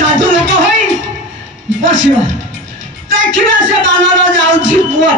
साधु लोक बस देखा से बानर जाऊँ पुआ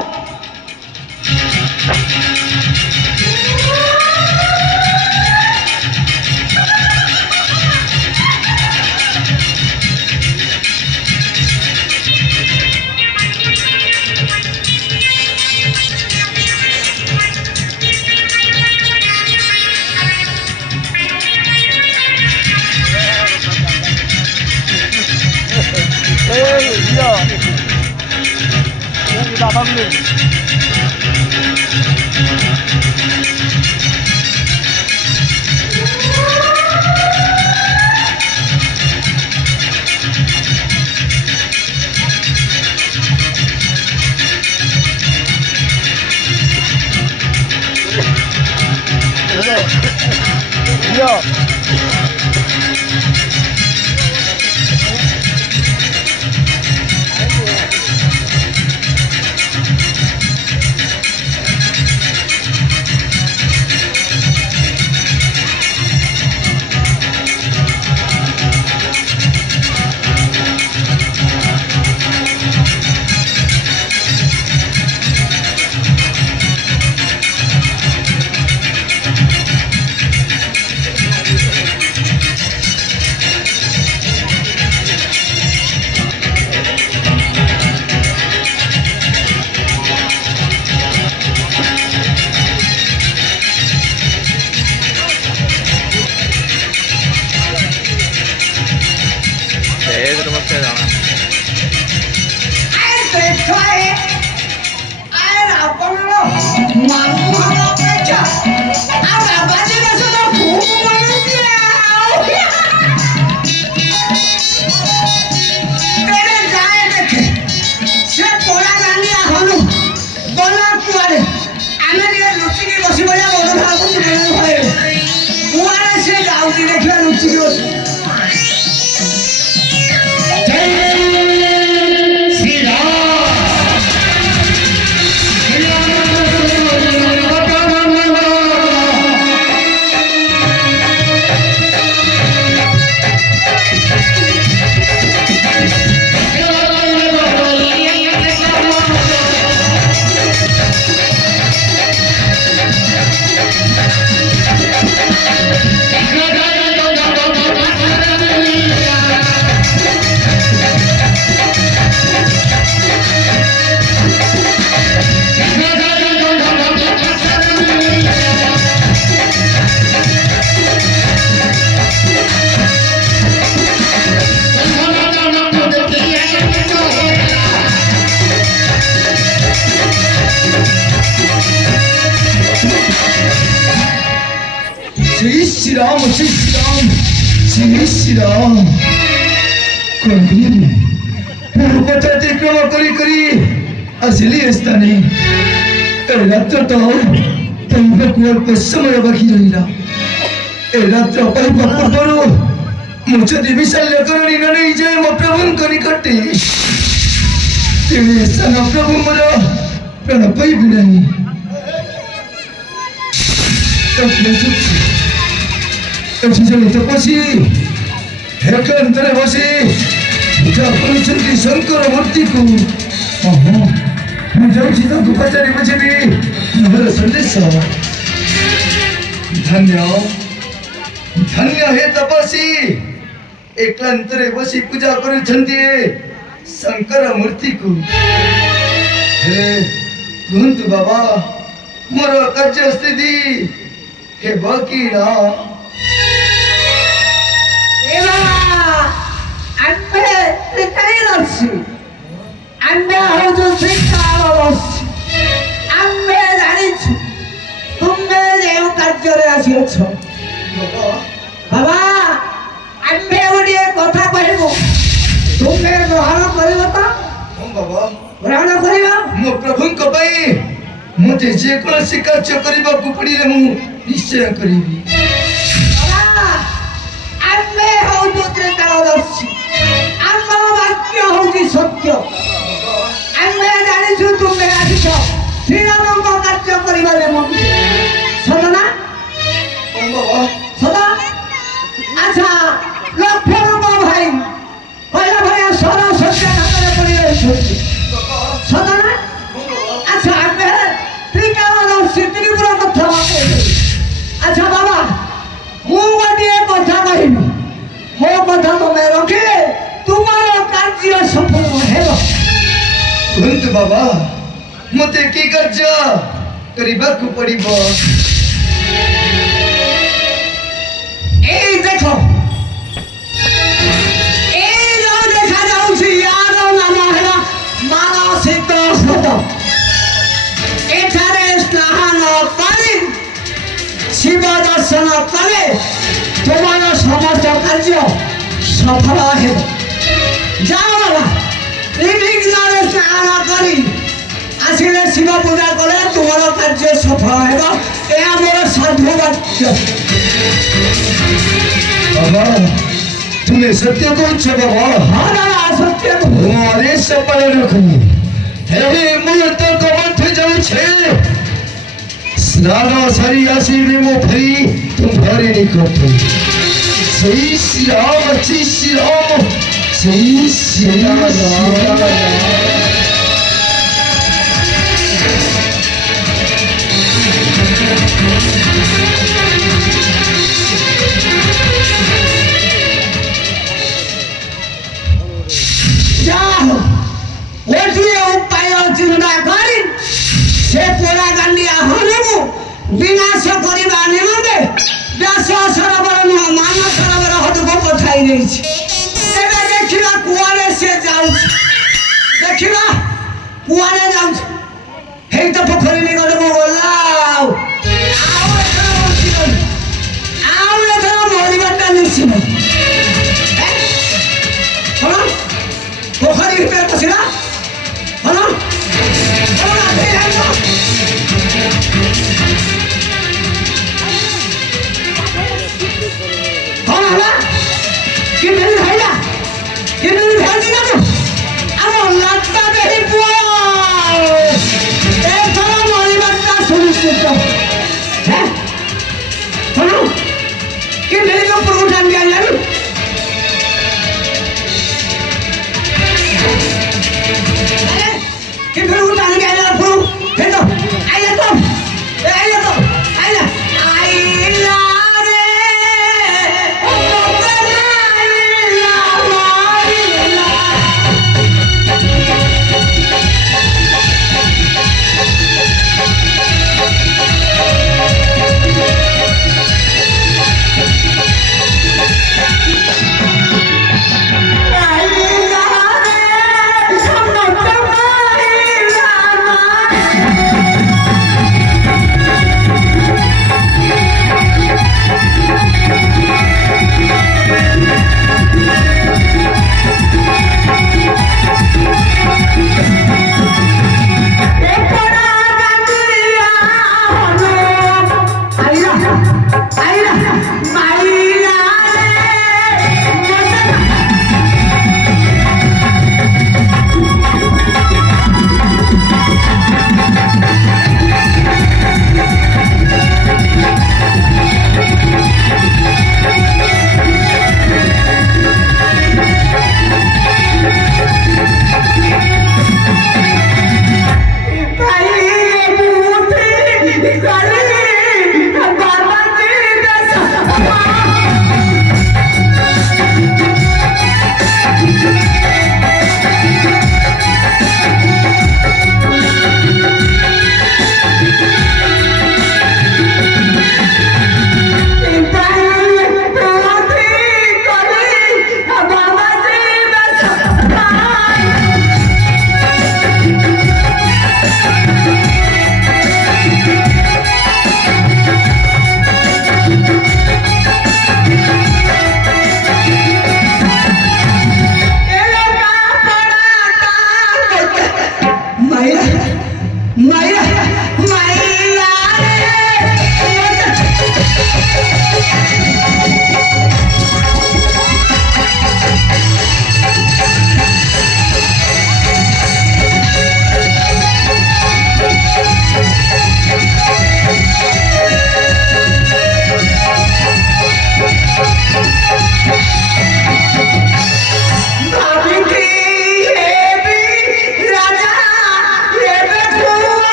जय श्री राम पूर्वपथ अतिक्रम करी असली स्थाने रात्र तो पहले समय बाकी रहा रात्र पूर्व मुझे विशाल्य करणी नहीं जाए मो प्रभु निकटे तेरे सान प्रभु मोर प्राण पाइबी नहीं तपसी एकांतरे बसी पूजा कर शंकर मूर्ति को मुझे पचारि बुझी मोर संदेश धन्य धन्य हे तपसी एकांतरे बसी पूजा कर शंकर मूर्ति को हे कहतु बाबा मोर कार्य स्थिति हे बाकी ना बाबा आम्बे କହିବୁ ତୁମେ ଗ୍ରହଣ କରିବ ତ? ହଁ ବାବା ଗ୍ରହଣ କରିବ? ମୋ ପ୍ରଭୁଙ୍କ ପାଇଁ ମୋତେ ଯେକୌଣସି କାର୍ଯ୍ୟ କରିବାକୁ ପଡ଼ିଲେ ମୁଁ ନିଶ୍ଚୟ କରିବି। ଆମେ ହଉଛୁ ତ୍ରିକାଳଦର୍ଶୀ, ଆମ ବାକ୍ୟ ହଉଛି ସତ୍ୟ। ଆମେ ଜାଣିଛୁ ତୁମେ ଆସିଛ ଶ୍ରୀରାମଙ୍କ କାର୍ଯ୍ୟ କରିବାରେ ସତ ନା? ହଁ ବାବା ସତ? ଆଚ୍ଛା ଲକ୍ଷ୍ୟ ରୂପ ଭାଇ କହିଲା ଭଳିଆ ସରସ୍ୱତୀ ହାତରେ ପଡ଼ି ରହିଛନ୍ତି ସତ ନା? ଆଚ୍ଛା ଆମେ ତ୍ରିକାଳଦର୍ଶୀ ତ୍ରିପୁର କଥା କହୁଛୁ। ଆଚ୍ଛା ବାବା ମୁଁ ଗୋଟିଏ କଥା କହିବି, ମୋ କଥା ତମେ ରଖିଲେ ତୁମର କାର୍ଯ୍ୟ ସଫଳ ହେବ। କୁହନ୍ତୁ ବାବା ମୋତେ କି କାର୍ଯ୍ୟ କରିବାକୁ ପଡ଼ିବ? ଏଇ ଦେଖ, ଏଇ ଯୋଉ ଦେଖାଯାଉଛି ୟାର ନାମ ହେଲା ମାନସିକ ହ୍ରଦ। ଏଠାରେ ସ୍ନାନ କରି ଶିବ ଦର୍ଶନ କଲେ ତୁମର ସମସ୍ତ କାର୍ଯ୍ୟ ସଫଳ ହେବ। ଯାଅ ବାବା ନିର୍ବିଘ୍ନରେ ସ୍ନାନ କରି ଆସିଲେ ଶିବ ପୂଜା କଲେ ତୁମର କାର୍ଯ୍ୟ ସଫଳ ହେବ। ଏହା ମୋର ସାଧୁ ବାକ୍ୟ। ବାବା ତୁମେ ସତ୍ୟ କହୁଛ ବାବା? ହଁ ବାବା ସତ୍ୟ। ମୁଁ ଆଦେଶ ପାଳନ କଲି। ଏବେ ମୁହୂର୍ତ୍ତକ ମଧ୍ୟ ଯାଉଛି। ସ୍ନାନ ସାରି ଆସିବି ମୁଁ ଫେରି ତୁମ୍ଭରି ନିକଟ। ସେଇ ଶ୍ରୀରାମ ସେଇ ଶ୍ରୀରାମ ସେଇ ଶ୍ରୀରାମ। ଯାଅ ଗୋଟିଏ ଉପାୟ ଚିନ୍ତା କରି ସେ ପୋଡ଼ା ଗାଣ୍ଡିଆ ହନକୁ ବିନାଶ କରିବା ନିମନ୍ତେ ବ୍ୟାସ ସରୋବର ନୁହଁ ମାନ ସରୋବର ହଦକୁ ପଠାଇ ଦେଇଛି। ଏବେ ଦେଖିବା କୁଆଡ଼େ ସେ ଯାଉଛି, ଦେଖିବା କୁଆଡ଼େ ଯାଉଛି। ହେଇ ତ ପୋଖରୀ ନିକଟକୁ ଗଲା। ଆଉ ଏଥର ବଞ୍ଚିବନି, ଆଉ ଏଥର ମରିବାଟା ନିଶ୍ଚିତ। କଣ ପୋଖରୀ ଭିତରେ ପଶିଲା? କଣ କଣ ହେଲା? କେମିତି ଧଇଲା? କେମିତି ଧରିଛି ନା ତୁ? ଆମ ଲତା ଦେହି ପୁଅ ଏଥର ମରିବାଟା ସୁନିଶ୍ଚିତ। କଣ କେମିତି ଉପରକୁ ଟାଣି ଆଣିଲାଣି? Kita udah nggak ada bro, itu, ayo tom, ayo tom, ayo, ayo re,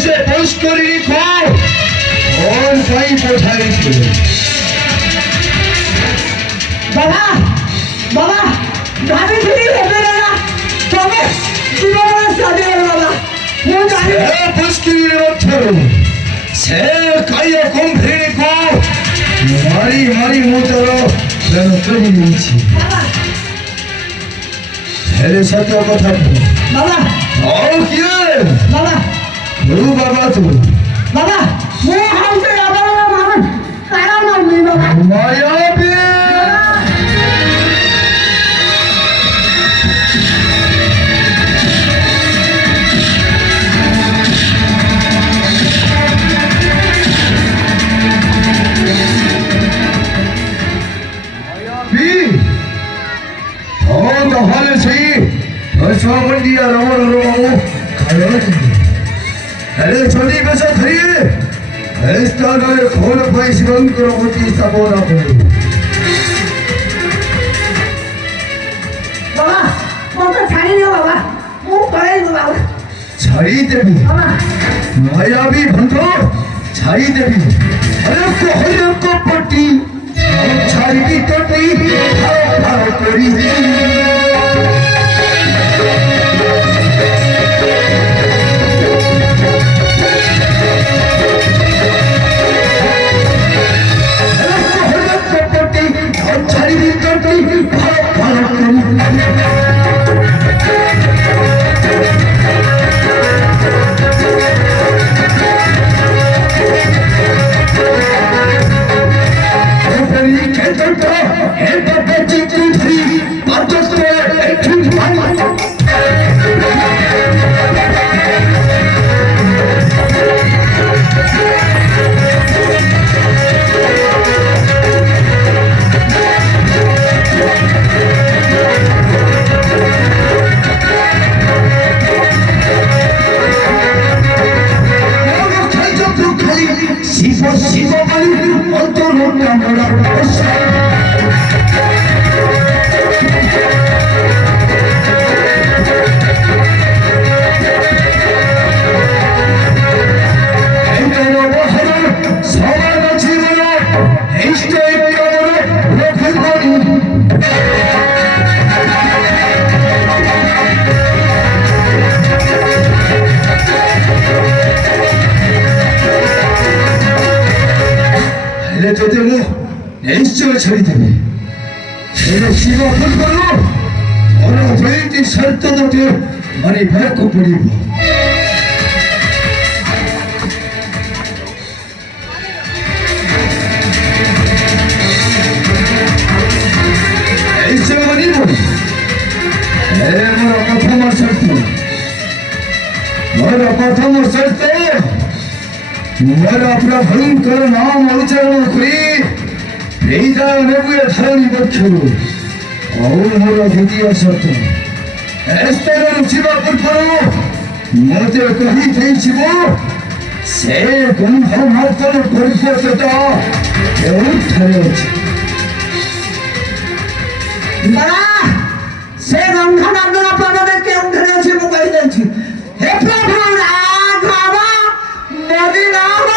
से पुष्करिणी को और कहीं पठाई थे বাবা বাবা ভাবি ফিরি হবে না তবে জীবনের সাথে বাবা ମୁଁ ଜାଣି पुष्करिणी ମଧ୍ୟରୁ ସେ କାଇଆ କୁମ୍ଭୀରକୁ ମାରି ମାରି ମୁଁ ତାର ପ୍ରାଣ କରି ଦେଇଛି ହେଲେ ସତ କଥା বাবা ଆଉ କିଏ বাবা ତୁ ବାବା ତୁ বাবা ମୁଁ ହଉଛି ଆପଣଙ୍କ ମାମା କାରଣ ବାବା ମାୟାବୀ তাহলে সেই সবন্ডিয়া রমর রমু আরে ছোটি বেশা ধরিয়ে স্থানে খোল পাই শিবঙ্কর মূর্তি স্থাপনা করে বাবা মতো ছাড়ি দিও বাবা ମୁଁ ପଳେଇବି ବାବା ছাড়ি দেবি বাবা মায়াবী বন্ধ ছাড়ি দেবি আরে কহলে কপটি ছাড়ি তোটি ভাও ভাও করি নিশ্চয় ছাড়ি দেবে শিব ভুল করো অনবৈতি শর্ত দুটি মানে ব্যাক পড়িব নিশ্চয় মানিব ମୋର ପ୍ରଥମ ସର୍ତ୍ତ ମୋର ପ୍ରଭୁଙ୍କର ନାମ ଉଚ୍ଚାରଣ କରି হৃদয় নেবুয়ে ধরণী বক্ষরু और मोर द्वितीय सत्य एस्तर रुचिबा पूर्वरु मते कहि देइछिबो से गंध मातन परिपक्वता केउठारे अछि বাবা সে গন্ধ নন্দন প্রভুকে কেউঠারে আছে ମୁଁ কହି দেইছি হে প্রভু রাঘব মোদি নাম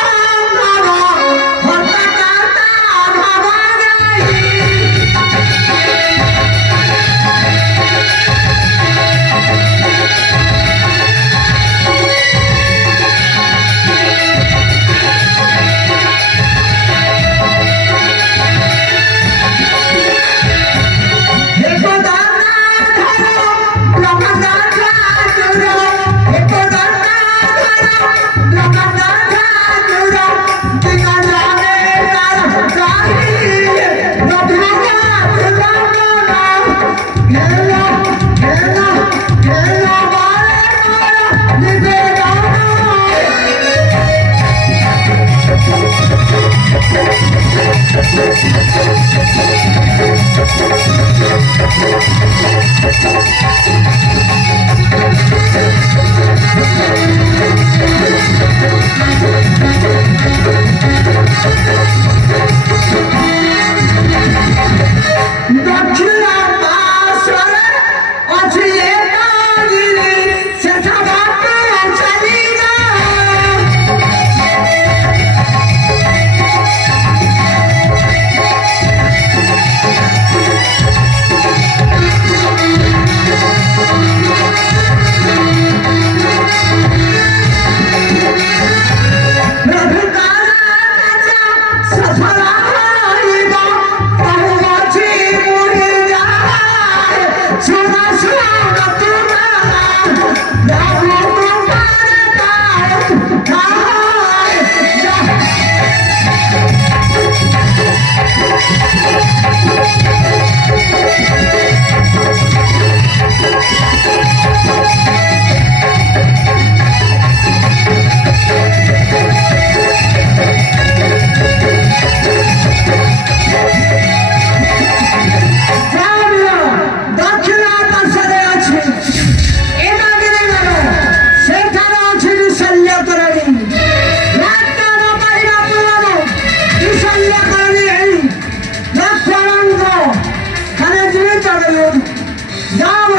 ଯାଅ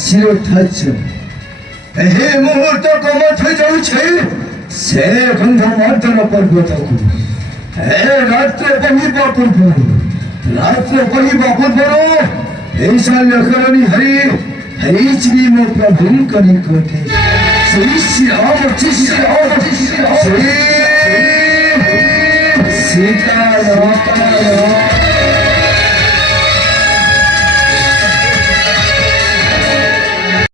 ଶିରୋଧାର୍ଯ୍ୟ ଏହି ମୁହୂର୍ତ୍ତ କମଥି ଯାଉଛି ସେ ଗନ୍ଧମାର୍ଦ୍ଦନ ପର୍ବତକୁ ଏ ରାତ୍ର ବହିବା ପୂର୍ବରୁ ऐशान्य करणी हरि हरिचरी मो प्रभु करी कोठे श्री श्याम श्री सीता